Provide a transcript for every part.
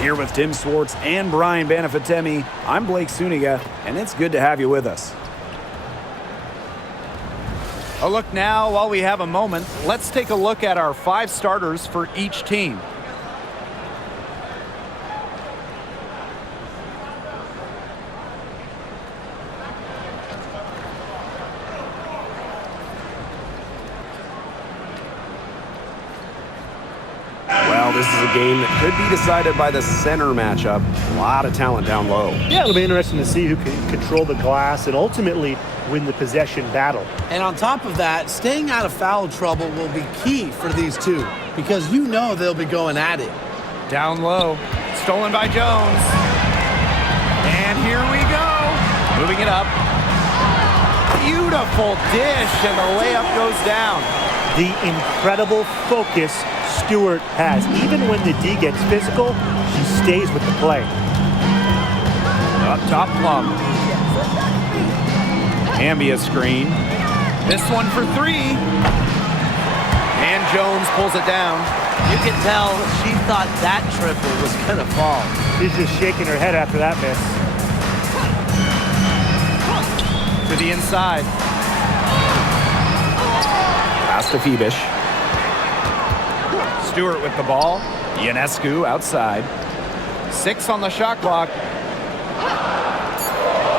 Here with Tim Swartz and Brian Banafitemi, I'm Blake Suniga, and it's good to have you with us. A look now, while we have a moment, let's take a look at our 5 starters for each team. Well, this is a game that could be decided by the center matchup. A lot of talent down low. Yeah, it'll be interesting to see who can control the glass and ultimately win the possession battle. And on top of that, staying out of foul trouble will be key for these two because you know they'll be going at it. Down low, stolen by Jones. And here we go. Moving it up. Beautiful dish, and the layup goes down. The incredible focus Stewart has. Even when the D gets physical, she stays with the play. Up top, Plum. Ambia screen. This one for 3. And Jones pulls it down. You can tell she thought that triple was going to fall. She's just shaking her head after that miss. To the inside. Pass to Phoebish. Stewart with the ball. Ionescu outside. 6 on the shot clock.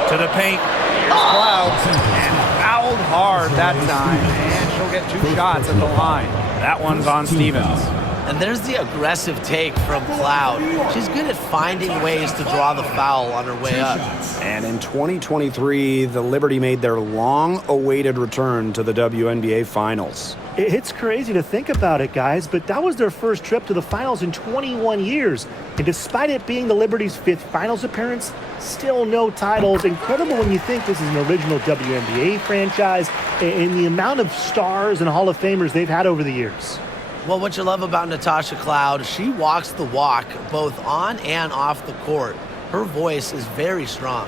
To the paint. Clouds. And fouled hard that time. And she'll get 2 shots at the line. That one's on Stevens. And there's the aggressive take from Cloud. She's good at finding ways to draw the foul on her way up. And in 2023, the Liberty made their long-awaited return to the WNBA Finals. It's crazy to think about it, guys, but that was their first trip to the finals in 21 years. And despite it being the Liberty's 5th finals appearance, still no titles. Incredible when you think this is an original WNBA franchise and the amount of stars and Hall of Famers they've had over the years. Well, what you love about Natasha Cloud, she walks the walk both on and off the court. Her voice is very strong.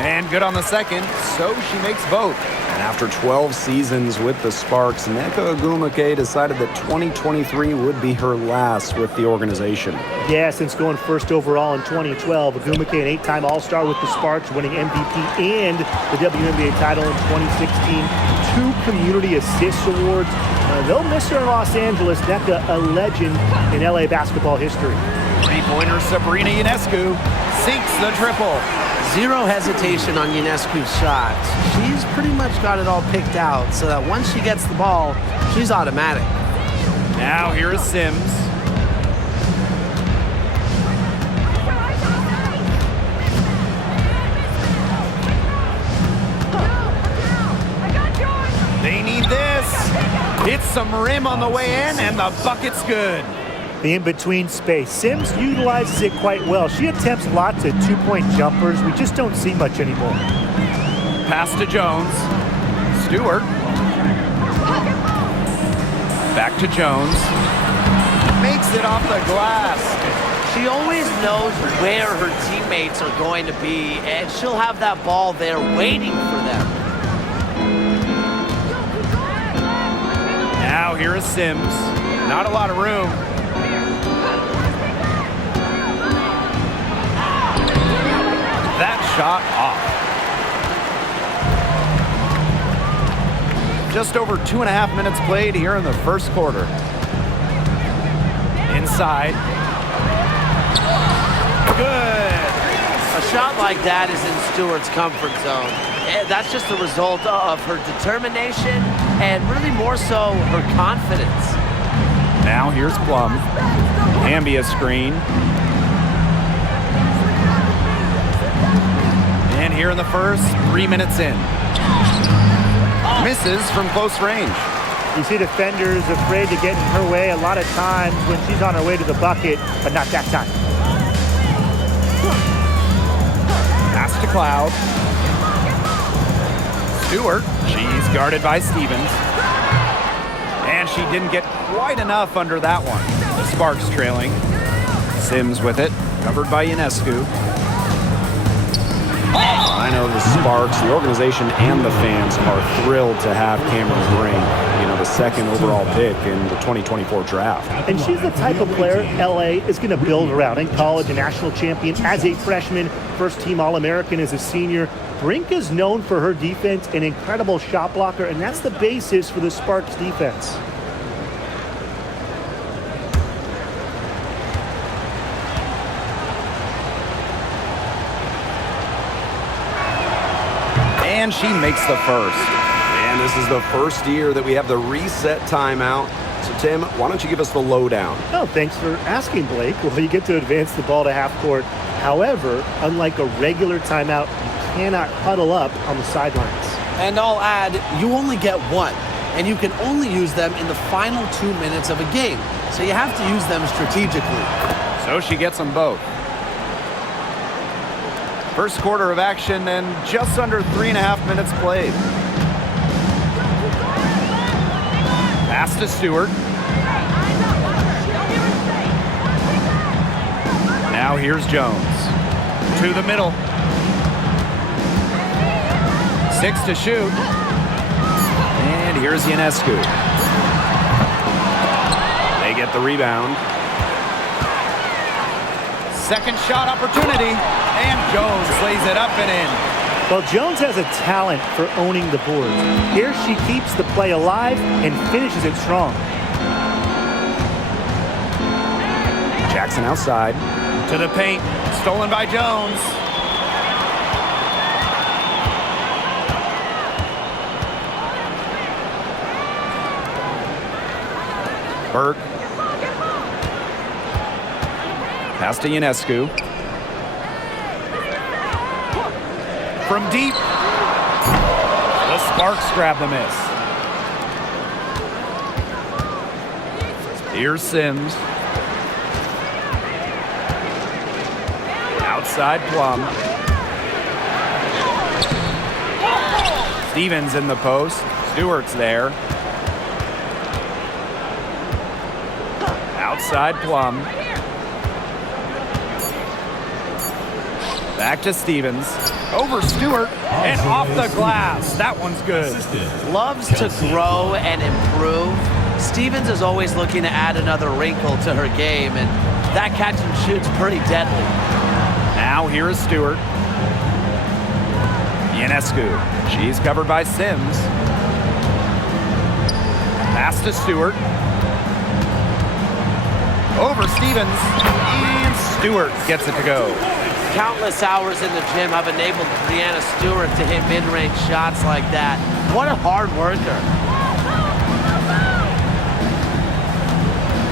And good on the second, so she makes both. And after 12 seasons with the Sparks, Nneka Ogwumike decided that 2023 would be her last with the organization. Yeah, since going first overall in 2012, Ogwumike, an 8-time All-Star with the Sparks, winning MVP and the WNBA title in 2016, 2 community assist awards. They'll miss her in Los Angeles. Nneka, a legend in LA basketball history. 3-pointer Sabrina Ionescu sinks the triple. Zero hesitation on Ionescu's shots. She's pretty much got it all picked out so that once she gets the ball, she's automatic. Now here is Sims. They need this. Hits some rim on the way in, and the bucket's good. The in-between space. Sims utilizes it quite well. She attempts lots of 2-point jumpers. We just don't see much anymore. Pass to Jones. Stewart. Back to Jones. Makes it off the glass. She always knows where her teammates are going to be, and she'll have that ball there waiting for them. Now here is Sims. Not a lot of room. That shot off. Just over 2.5 minutes played here in the first quarter. Inside. Good. A shot like that is in Stewart's comfort zone. And that's just a result of her determination and really more so her confidence. Now here's Plum. Ambia screen. And here in the first, 3 minutes in. Misses from close range. You see defenders afraid to get in her way a lot of times when she's on her way to the bucket, but not that time. Pass to Cloud. Stewart. She's guarded by Stevens. And she didn't get quite enough under that one. The Sparks trailing. Sims with it. Covered by Ionescu. I know the Sparks, the organization, and the fans are thrilled to have Cameron Brink, the second overall pick in the 2024 draft. And she's the type of player LA is going to build around. In college, a national champion as a freshman, first-team All-American as a senior. Brink is known for her defense, an incredible shot blocker, and that's the basis for the Sparks defense. And she makes the first. And this is the first year that we have the reset timeout. So, Tim, why don't you give us the lowdown? Oh, thanks for asking, Blake. Well, you get to advance the ball to half court. However, unlike a regular timeout, you cannot huddle up on the sidelines. And I'll add, you only get one, and you can only use them in the final 2 minutes of a game. So you have to use them strategically. So she gets them both. First quarter of action and just under 3.5 minutes played. Pass to Stewart. Now here's Jones. To the middle. 6 to shoot. And here's Ionescu. They get the rebound. Second shot opportunity. And Jones lays it up and in. Well, Jones has a talent for owning the boards. Here she keeps the play alive and finishes it strong. Jackson outside. To the paint. Stolen by Jones. Burke. Pass to Ionescu. From deep. The Sparks grab the miss. Here's Sims. Outside Plum. Stevens in the post. Stewart's there. Outside Plum. Back to Stevens. Over Stewart and off the glass. That one's good. Loves to grow and improve. Stevens is always looking to add another wrinkle to her game, and that catch and shoot's pretty deadly. Now here is Stewart. Ionescu. She's covered by Sims. Pass to Stewart. Over Stevens. And Stewart gets it to go. Countless hours in the gym have enabled Breanna Stewart to hit mid-range shots like that. What a hard worker.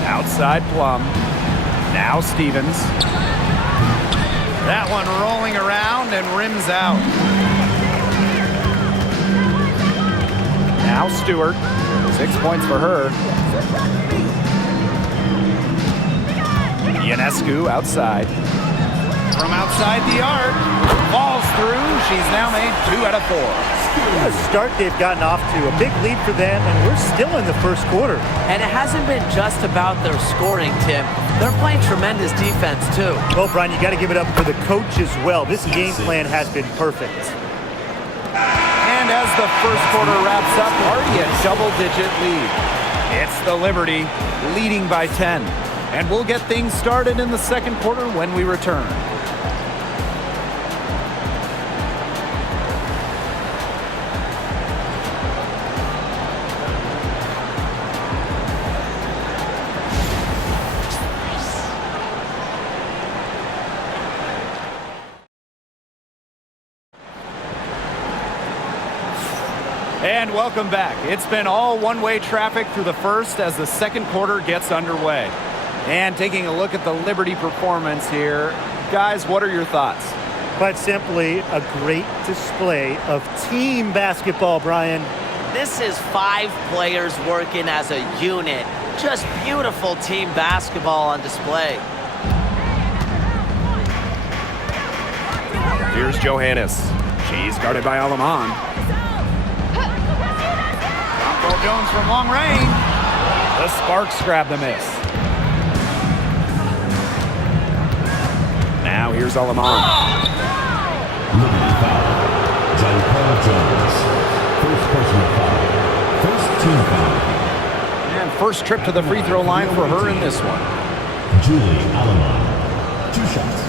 Outside Plum. Now Stevens. That one rolling around and rims out. Now Stewart. 6 points for her. Ionescu outside. From outside the arc. Falls through. She's now made 2 out of 4. What a start they've gotten off to. A big lead for them, and we're still in the first quarter. And it hasn't been just about their scoring, Tim. They're playing tremendous defense, too. Well, Brian, you got to give it up for the coach as well. This game plan has been perfect. And as the first quarter wraps up, already a double-digit lead. It's the Liberty leading by 10. And we'll get things started in the second quarter when we return. And welcome back. It's been all one-way traffic through the first as the second quarter gets underway. And taking a look at the Liberty performance here, guys, what are your thoughts? Quite simply, a great display of team basketball, Brian. This is 5 players working as a unit. Just beautiful team basketball on display. Here's Johannes. She's guarded by Alaman. Bronco Jones from long range. The Sparks grab the miss. Now here's Alaman. First personal foul. First team foul. And first trip to the free throw line for her in this one. Julie Alamon. 2 shots.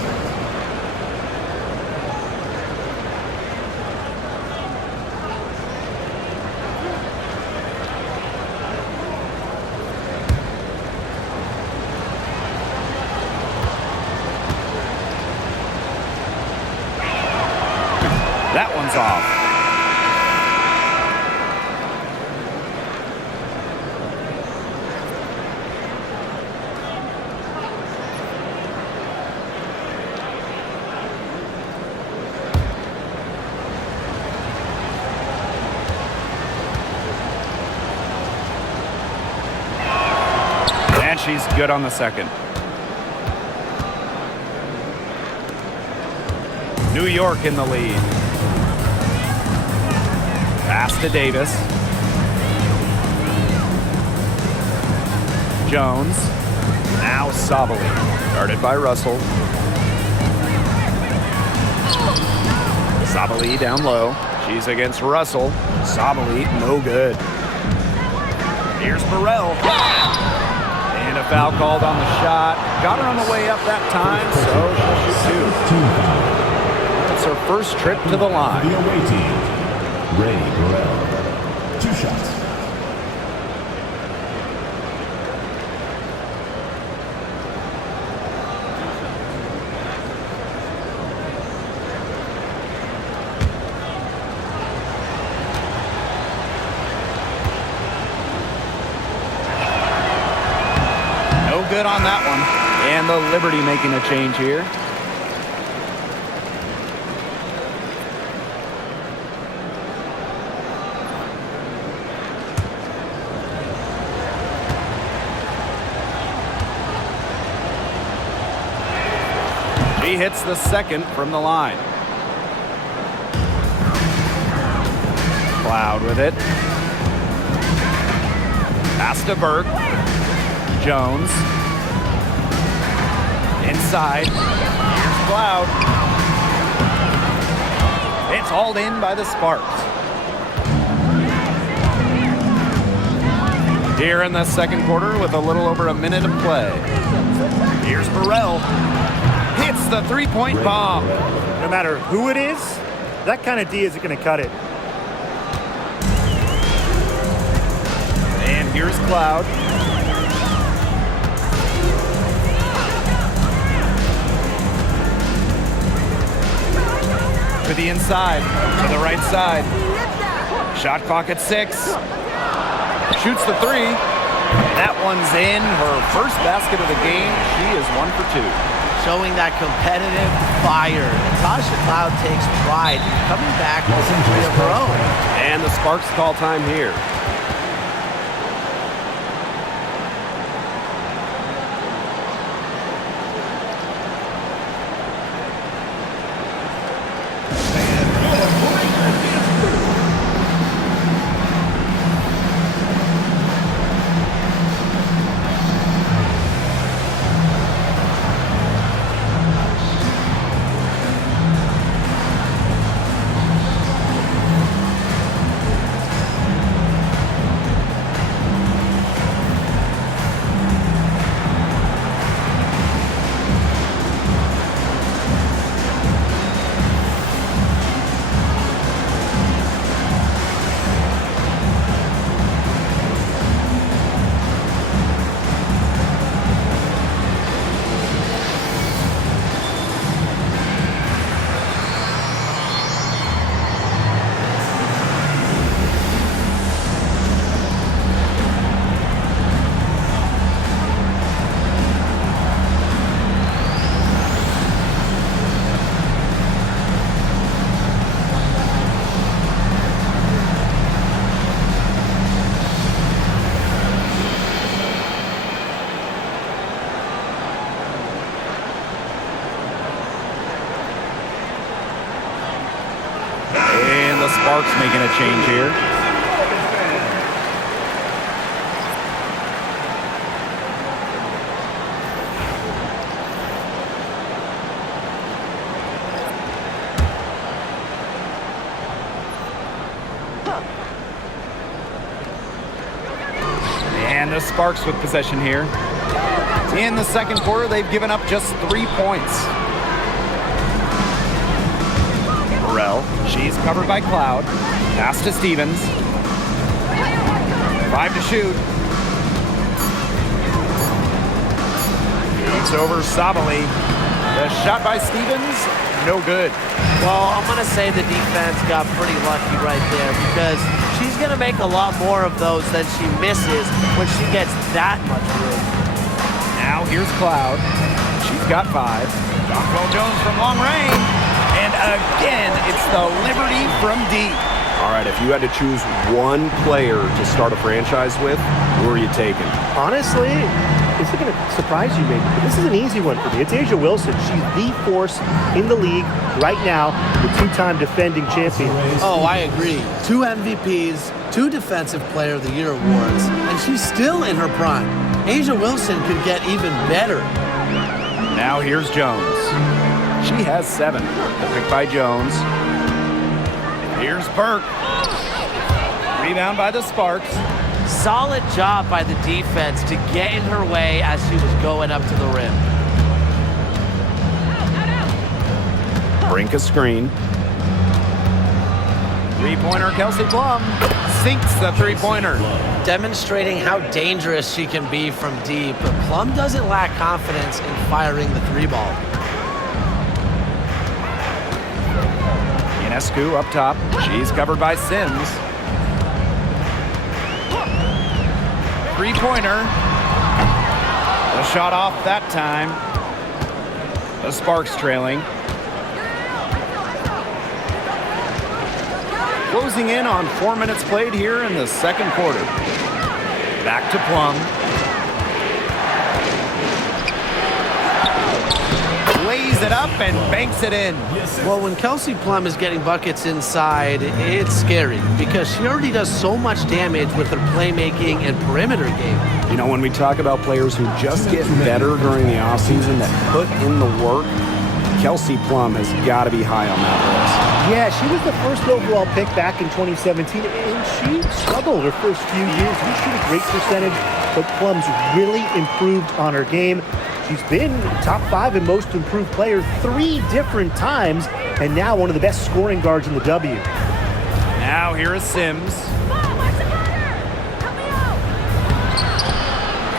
That one's off. And she's good on the second. New York in the lead. Pass to Davis. Jones. Now Sabali. Guarded by Russell. Sabali down low. She's against Russell. Sabali, no good. Here's Burrell. And a foul called on the shot. Got her on the way up that time, so she'll shoot 2. It's her first trip to the line. The away team. Ray Burrell. 2 shots. No good on that one. And the Liberty making a change here. He hits the second from the line. Cloud with it. Pass to Burke. Jones. Inside. Here's Cloud. It's hauled in by the Sparks. Here in the second quarter with a little over a minute of play. Here's Burrell. Hits the three-point bomb. No matter who it is, that kind of D isn't going to cut it. And here's Cloud. To the inside, to the right side. Shot clock at 6. Shoots the 3. That one's in. Her first basket of the game. She is 1 for 2. Showing that competitive fire. Natasha Cloud takes pride in coming back with a 3 of her own. And the Sparks call time here. Sparks making a change here. the Sparks with possession here. In the second quarter, they've given up just 3 points. Burrell, she's covered by Cloud. Pass to Stevens. 5 to shoot. It's over Sabali. The shot by Stevens, no good. Well, I'm going to say the defense got pretty lucky right there because she's going to make a lot more of those than she misses when she gets that much room. Now here's Cloud. She's got 5. Jonquel Jones from long range. And again, it's the Liberty from deep. All right, if you had to choose one player to start a franchise with, who are you taking? Honestly, this is going to surprise you maybe, but this is an easy one for me. It's A'ja Wilson. She's the force in the league right now, the two-time defending champion. Oh, I agree. 2 MVPs, 2 Defensive Player of the Year awards, and she's still in her prime. A'ja Wilson could get even better. Now here's Jones. She has 7. The pick by Jones. Here's Burke. Rebound by the Sparks. Solid job by the defense to get in her way as she was going up to the rim. Brink a screen. Three-pointer, Kelsey Plum. Sinks the three-pointer. Demonstrating how dangerous she can be from deep, but Plum doesn't lack confidence in firing the 3-ball. Ionescu up top. She's covered by Sims. Three-pointer. The shot off that time. The Sparks trailing. Closing in on 4 minutes played here in the second quarter. Back to Plum. Lays it up and banks it in. Well, when Kelsey Plum is getting buckets inside, it's scary because she already does so much damage with her playmaking and perimeter game. You know, when we talk about players who just get better during the offseason, that put in the work, Kelsey Plum has got to be high on that list. Yeah, she was the first overall pick back in 2017, and she struggled her first few years. She shoot a great percentage, but Plum's really improved on her game. She's been top 5 in most improved player 3 different times, and now one of the best scoring guards in the W. Now here is Sims.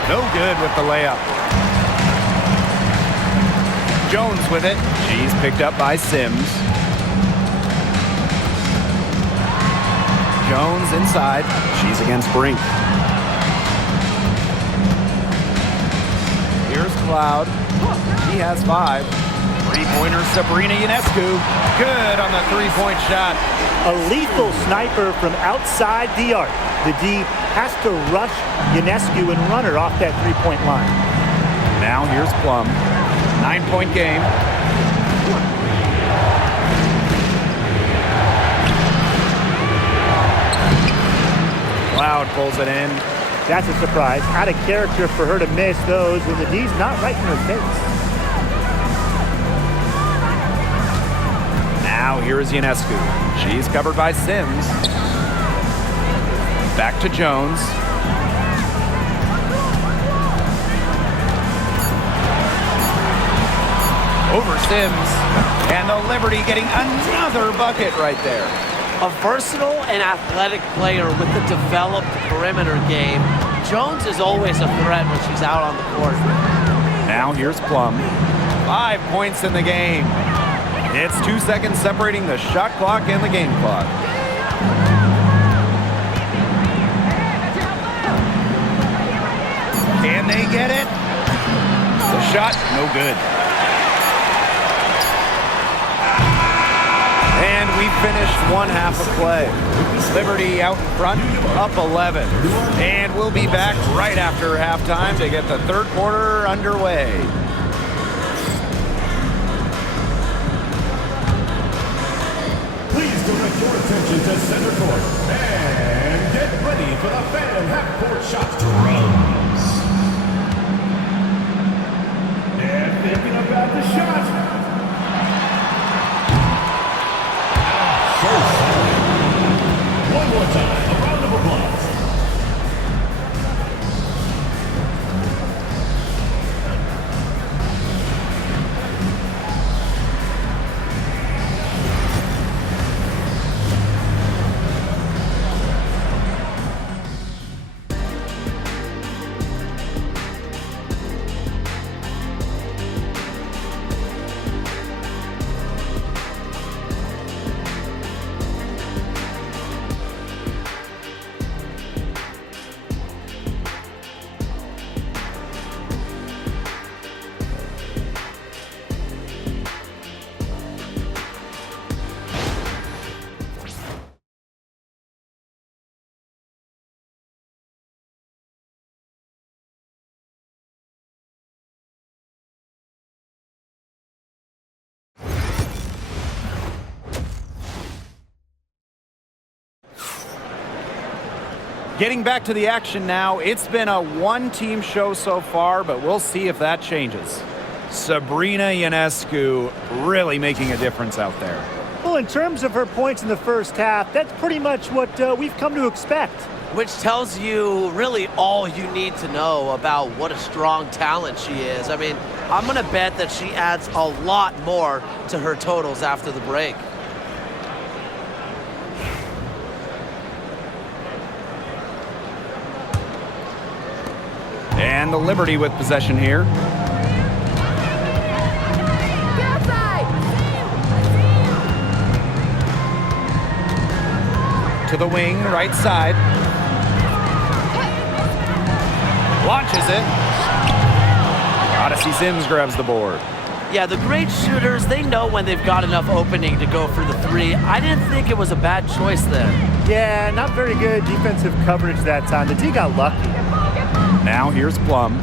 No good with the layup. Jones with it. She's picked up by Sims. Jones inside. She's against Brink. Here's Cloud. He has 5. Three-pointer, Sabrina Ionescu. Good on the three-point shot. A lethal sniper from outside the arc. The D has to rush Ionescu and run her off that three-point line. Now here's Plum. 9-point game. Cloud pulls it in. That's a surprise. Out of character for her to miss those when the D's not right in her face. Now here is Ionescu. She's covered by Sims. Back to Jones. Over Sims. And the Liberty getting another bucket right there. A versatile and athletic player with a developed perimeter game. Jones is always a threat when she's out on the court. Now here's Plum. 5 points in the game. It's 2 seconds separating the shot clock and the game clock. Can they get it? The shot, no good. And we finished one half of play. Liberty out in front, up 11. And we'll be back right after halftime to get the third quarter underway. Please direct your attention to center court and get ready for the Phantom half-court shot. Drums. And thinking about the shot. One more time, a round of applause. Getting back to the action now, it's been a one-team show so far, but we'll see if that changes. Sabrina Ionescu really making a difference out there. Well, in terms of her points in the first half, that's pretty much what we've come to expect. Which tells you really all you need to know about what a strong talent she is. I mean, I'm going to bet that she adds a lot more to her totals after the break. And the Liberty with possession here. To the wing, right side. Launches it. Odyssey Sims grabs the board. Yeah, the great shooters, they know when they've got enough opening to go for the three. I didn't think it was a bad choice there. Yeah, not very good defensive coverage that time. The D got lucky. Now here's Plum.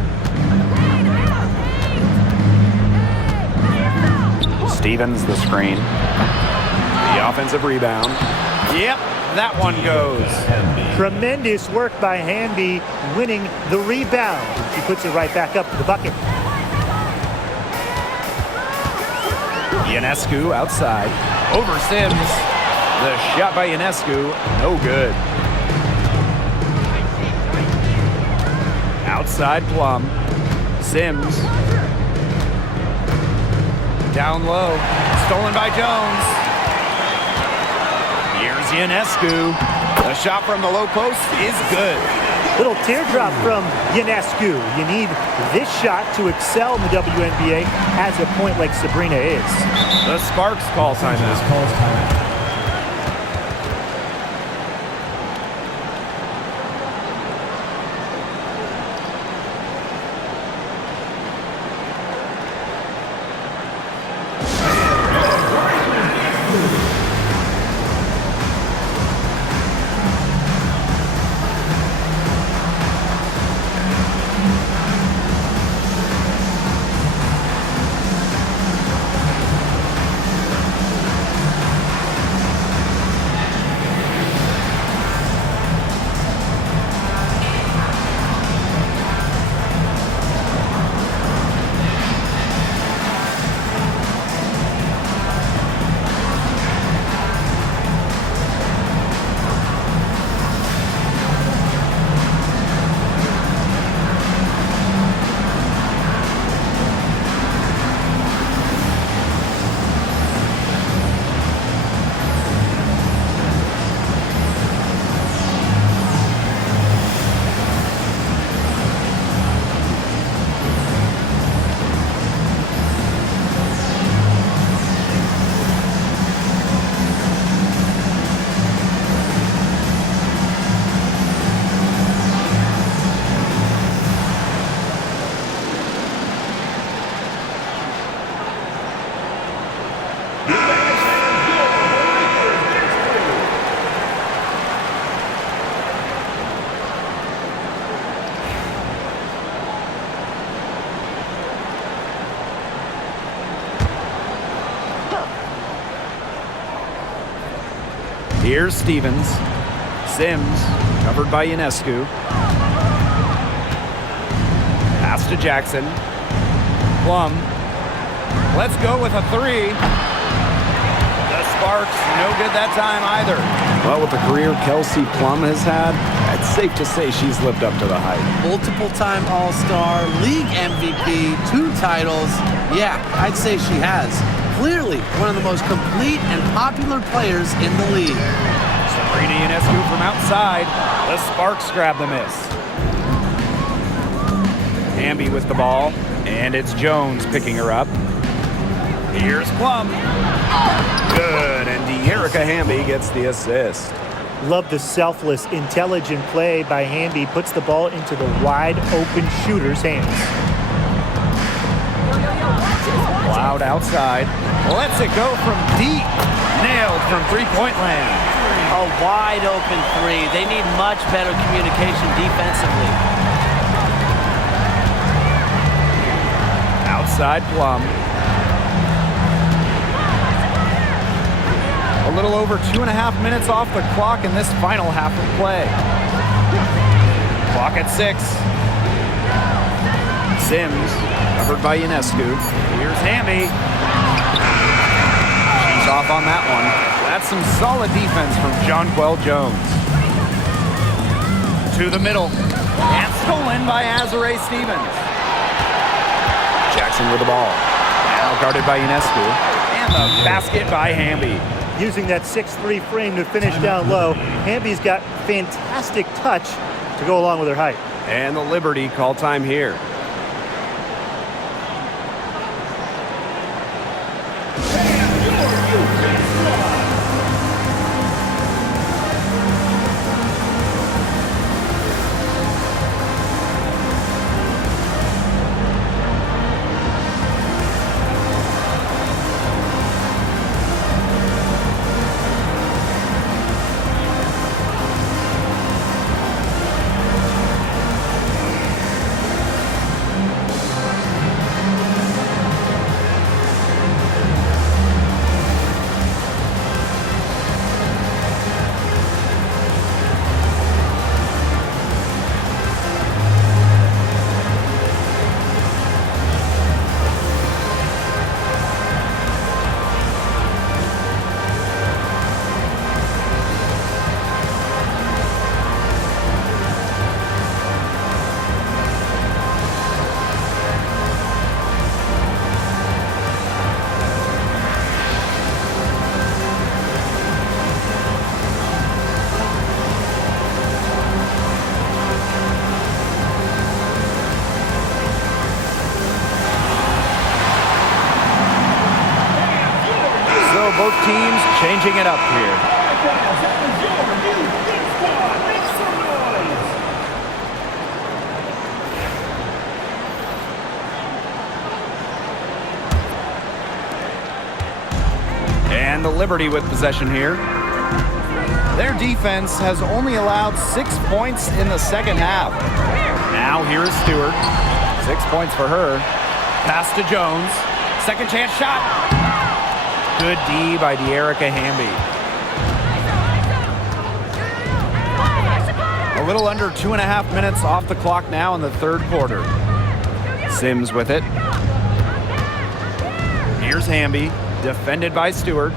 Stevens the screen. The offensive rebound. Yep, that one goes. Tremendous work by Hamby, winning the rebound. She puts it right back up to the bucket. Ionescu outside. Over Sims. The shot by Ionescu, no good. Outside Plum. Sims. Down low. Stolen by Jones. Here's Ionescu. The shot from the low post is good. Little teardrop from Ionescu. You need this shot to excel in the WNBA as a point like Sabrina is. The Sparks call timeout. Here's Stevens. Sims, covered by Ionescu. Pass to Jackson. Plum. Let's go with a three. The Sparks, no good that time either. Well, with the career Kelsey Plum has had, it's safe to say she's lived up to the hype. Multiple-time All-Star, league MVP, 2 titles. Yeah, I'd say she has. Clearly one of the most complete and popular players in the league. Sabrina Ionescu from outside. The Sparks grab the miss. Hamby with the ball, and it's Jones picking her up. Here's Plum. Good, and De'Erica Hamby gets the assist. Love the selfless, intelligent play by Hamby. Puts the ball into the wide-open shooter's hands. Loud outside. Lets it go from deep. Nailed from three-point land. A wide open three. They need much better communication defensively. Outside Plum. A little over 2.5 minutes off the clock in this final half of play. Clock at 6. Sims, covered by Ionescu. Here's Hamby. She's off on that one. That's some solid defense from Jonquel Jones. To the middle. And stolen by Azare Stevens. Jackson with the ball. Now guarded by Ionescu. And the basket by Hamby. Using that 6'3" frame to finish down low, Hamby's got fantastic touch to go along with her height. And the Liberty call time here. Both teams changing it up here. And the Liberty with possession here. Their defense has only allowed 6 points in the second half. Now here is Stewart. 6 points for her. Pass to Jones. Second chance shot. Good D by De'Erica Hamby. A little under 2.5 minutes off the clock now in the third quarter. Sims with it. Here's Hamby, defended by Stewart.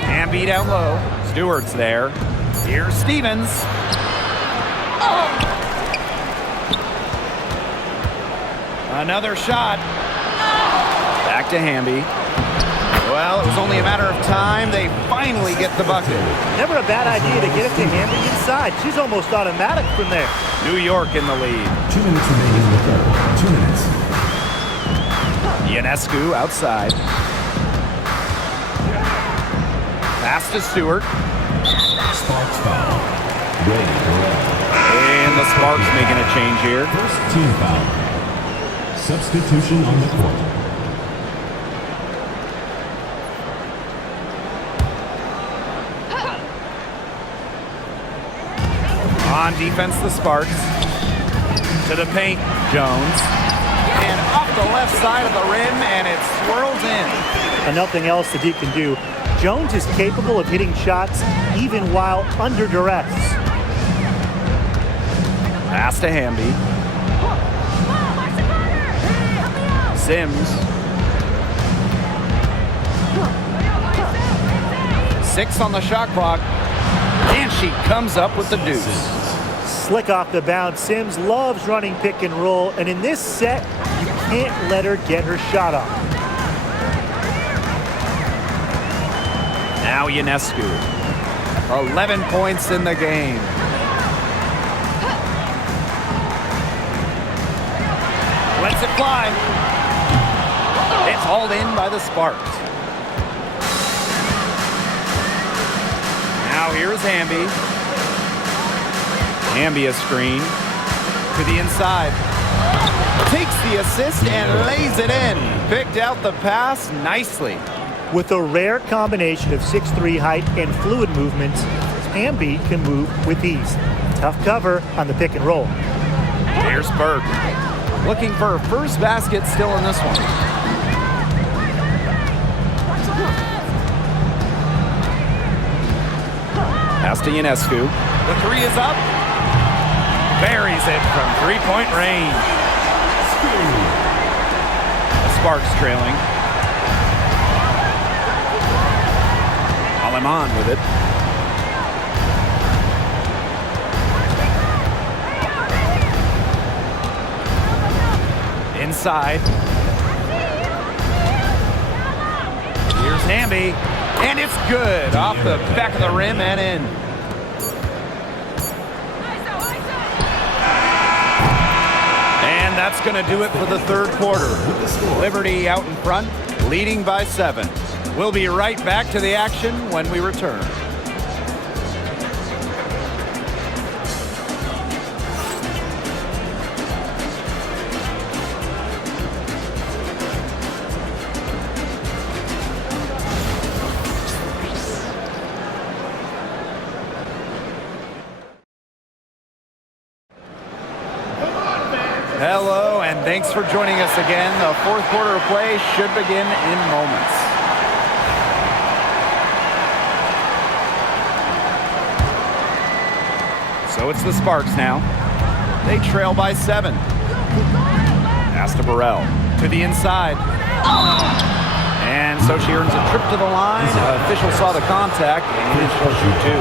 Hamby down low. Stewart's there. Here's Stevens. Another shot. Back to Hamby. Well, it was only a matter of time. They finally get the bucket. Never a bad idea to get it to Hamby inside. She's almost automatic from there. New York in the lead. 2 minutes remaining in the third. 2 minutes. Ionescu outside. Pass to Stewart. Sparks foul. Ready for red. And the Sparks making a change here. First team foul. Substitution on the court. On defense, the Sparks. To the paint, Jones. And off the left side of the rim, and it swirls in. And nothing else the D can do. Jones is capable of hitting shots even while under duress. Pass to Hamby. Sims. 6 on the shot clock. And she comes up with the deuce. Slick off the bounce. Sims loves running pick and roll, and in this set, you can't let her get her shot off. Now Ionescu. 11 points in the game. Lets it fly. It's hauled in by the Sparks. Now here's Hamby. Hamby a screen to the inside. Takes the assist and lays it in. Picked out the pass nicely. With a rare combination of 6'3" height and fluid movements, Hamby can move with ease. Tough cover on the pick and roll. Here's Burke. Looking for her first basket still in this one. Pass to Ionescu. The three is up. Buries it from three-point range. The Sparks trailing. Aleman with it. Inside. Here's Hamby. And it's good. Off the back of the rim and in. And that's going to do it for the third quarter. Liberty out in front, leading by 7. We'll be right back to the action when we return. Hello, and thanks for joining us again. The fourth quarter of play should begin in moments. So it's the Sparks now. They trail by 7. Pass to Burrell. To the inside. And so she earns a trip to the line. Official saw the contact, and she'll shoot 2.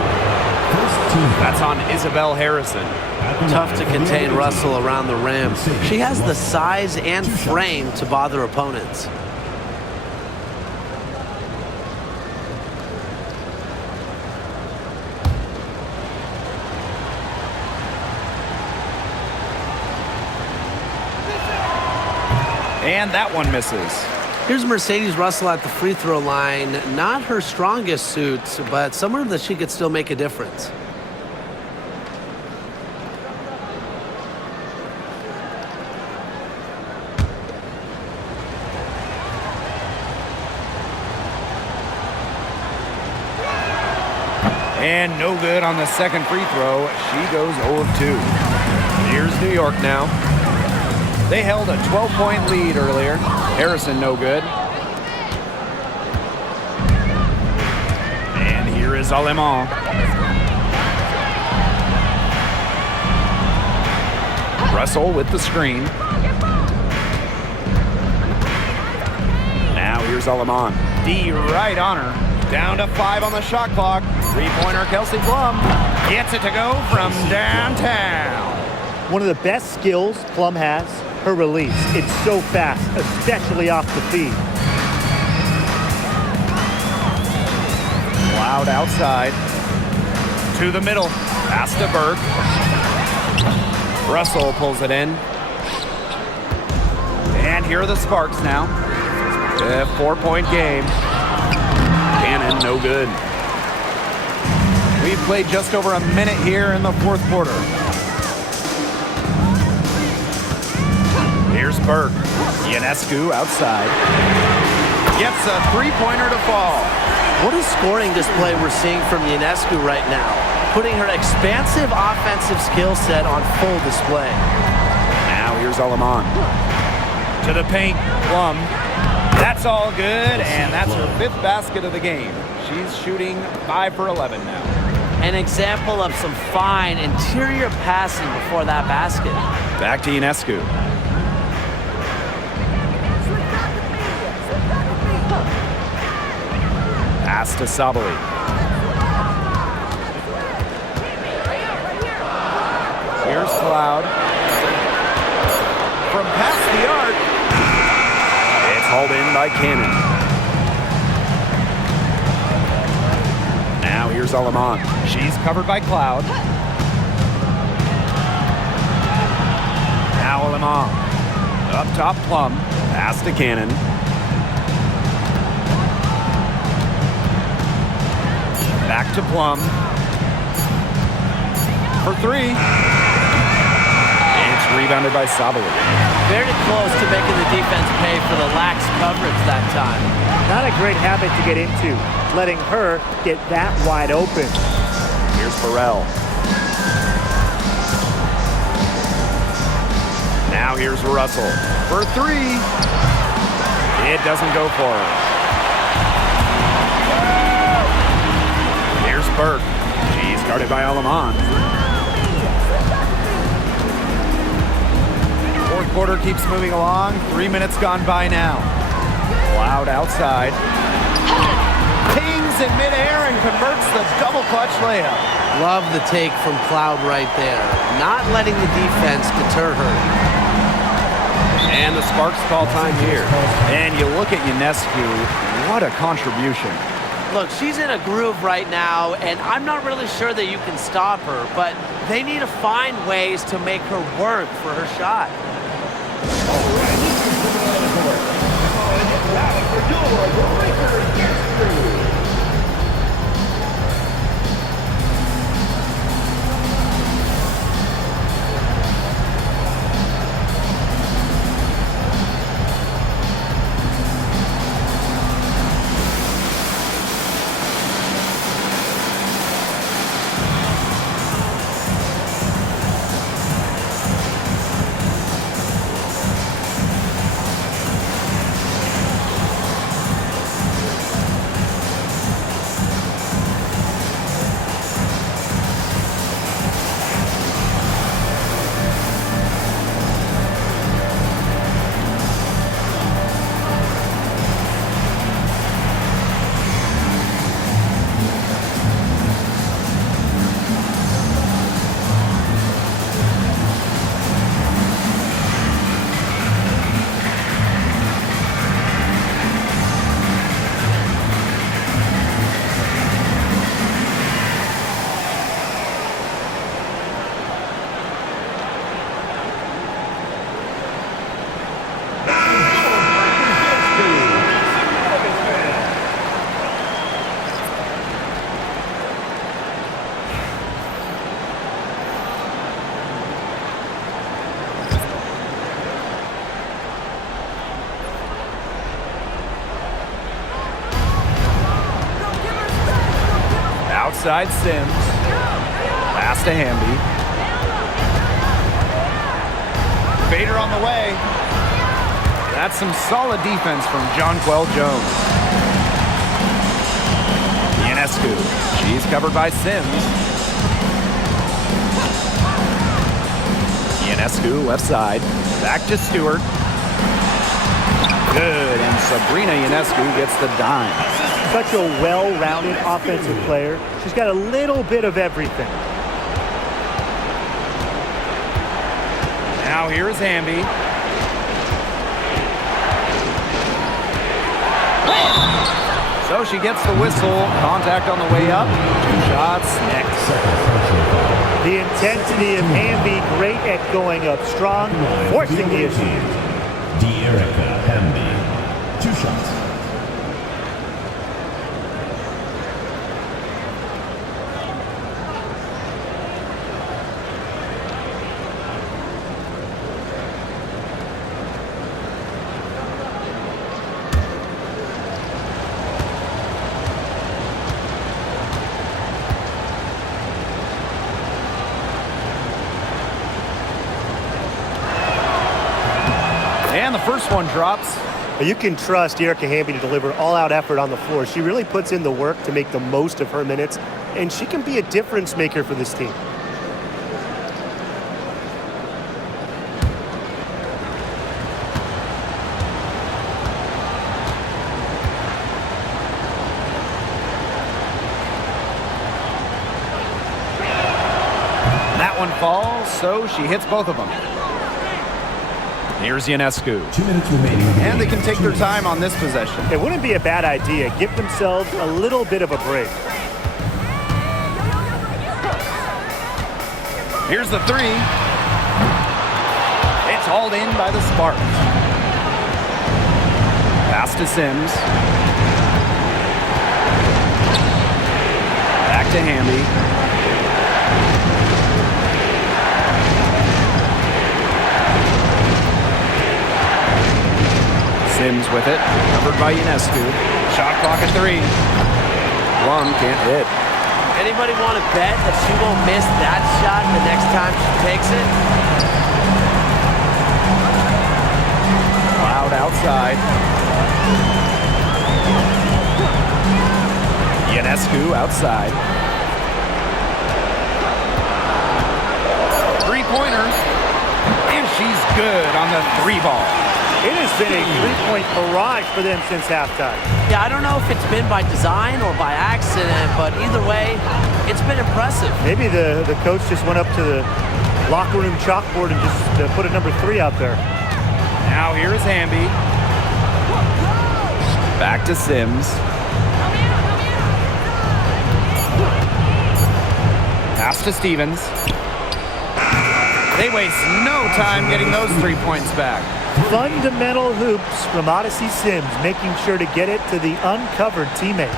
That's on Isabel Harrison. Tough to contain Russell around the rim. She has the size and frame to bother opponents. And that one misses. Here's Mercedes Russell at the free throw line. Not her strongest suit, but somewhere that she could still make a difference. And no good on the second free throw. She goes 0 of 2. Here's New York now. They held a 12-point lead earlier. Harrison no good. And here is Aleman. Russell with the screen. Now here's Aleman. D right on her. Down to 5 on the shot clock. Three-pointer Kelsey Plum gets it to go from downtown. One of the best skills Plum has, her release. It's so fast, especially off the feet. Loud outside. To the middle. Pass to Burke. Russell pulls it in. And here are the Sparks now. A 4-point game. Cannon, no good. We've played just over a minute here in the fourth quarter. Here's Burke. Ionescu outside. Gets a three-pointer to fall. What a scoring display we're seeing from Ionescu right now, putting her expansive offensive skill set on full display. Now here's Aleman. To the paint, Plum. That's all good, and that's her 5th basket of the game. She's shooting 5 for 11 now. An example of some fine interior passing before that basket. Back to Ionescu. Pass to Sabali. Here's Cloud. From past the arc. It's hauled in by Cannon. Now here's Aleman. She's covered by Cloud. Now Aleman. Up top Plum. Pass to Cannon. Back to Plum. For 3. It's rebounded by Sabali. Very close to making the defense pay for the lax coverage that time. Not a great habit to get into, letting her get that wide open. Here's Burrell. Now here's Russell. For 3. It doesn't go for her. Here's Burke. She's Started by Alaman. Fourth quarter keeps moving along. 3 minutes gone by now. Cloud outside. Pings in midair and converts the double clutch layup. Love the take from Cloud right there. Not letting the defense deter her. And the Sparks call time here. And you look at Ionescu. What a contribution. Look, she's in a groove right now, and I'm not really sure that you can stop her, but they need to find ways to make her work for her shot. Outside Sims. Pass to Hamby. Vader on the way. That's some solid defense from Jonquel Jones. Ionescu. She's covered by Sims. Ionescu left side. Back to Stewart. Good, and Sabrina Ionescu gets the dime. Such a well-rounded offensive player. She's got a little bit of everything. Now here is Hamby. So she gets the whistle. Contact on the way up. 2 shots next. The intensity of Hamby, great at going up strong, forcing the issue. De'Erica Hamby. 2 shots. And the first one drops. You can trust De'Erica Hamby to deliver all-out effort on the floor. She really puts in the work to make the most of her minutes, and she can be a difference maker for this team. That one falls, so she hits both of them. Here's Ionescu. 2 minutes remaining. And they can take their time on this possession. It wouldn't be a bad idea. Give themselves a little bit of a break. Here's the 3. It's hauled in by the Sparks. Pass to Sims. Back to Hamby. Sims with it, covered by Ionescu. Shot clock at 3. Plum can't hit. Anybody want to bet that she won't miss that shot the next time she takes it? Cloud outside. Ionescu outside. three-pointer. And she's good on the three ball. It has been a three-point barrage for them since halftime. Yeah, I don't know if it's been by design or by accident, but either way, it's been impressive. Maybe the coach just went up to the locker room chalkboard and just put a number 3 out there. Now here's Hamby. Back to Sims. Pass to Stevens. They waste no time getting those 3 points back. Fundamental hoops from Odyssey Sims, making sure to get it to the uncovered teammate.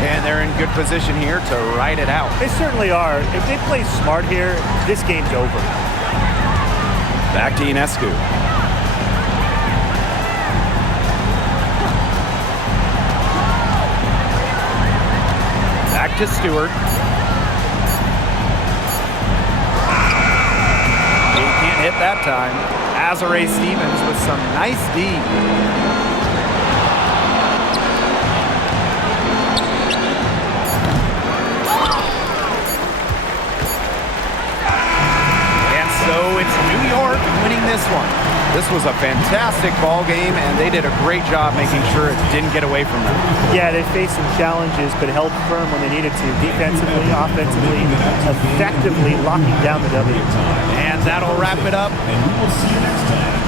And they're in good position here to ride it out. They certainly are. If they play smart here, this game's over. Back to Ionescu. Back to Stewart. He can't hit that time. Azare Stevens with some nice D. And so it's New York winning this one. This was a fantastic ball game, and they did a great job making sure it didn't get away from them. Yeah, they faced some challenges, but held firm when they needed to. Defensively, offensively, effectively locking down the W. And that'll wrap it up. And we will see you next time.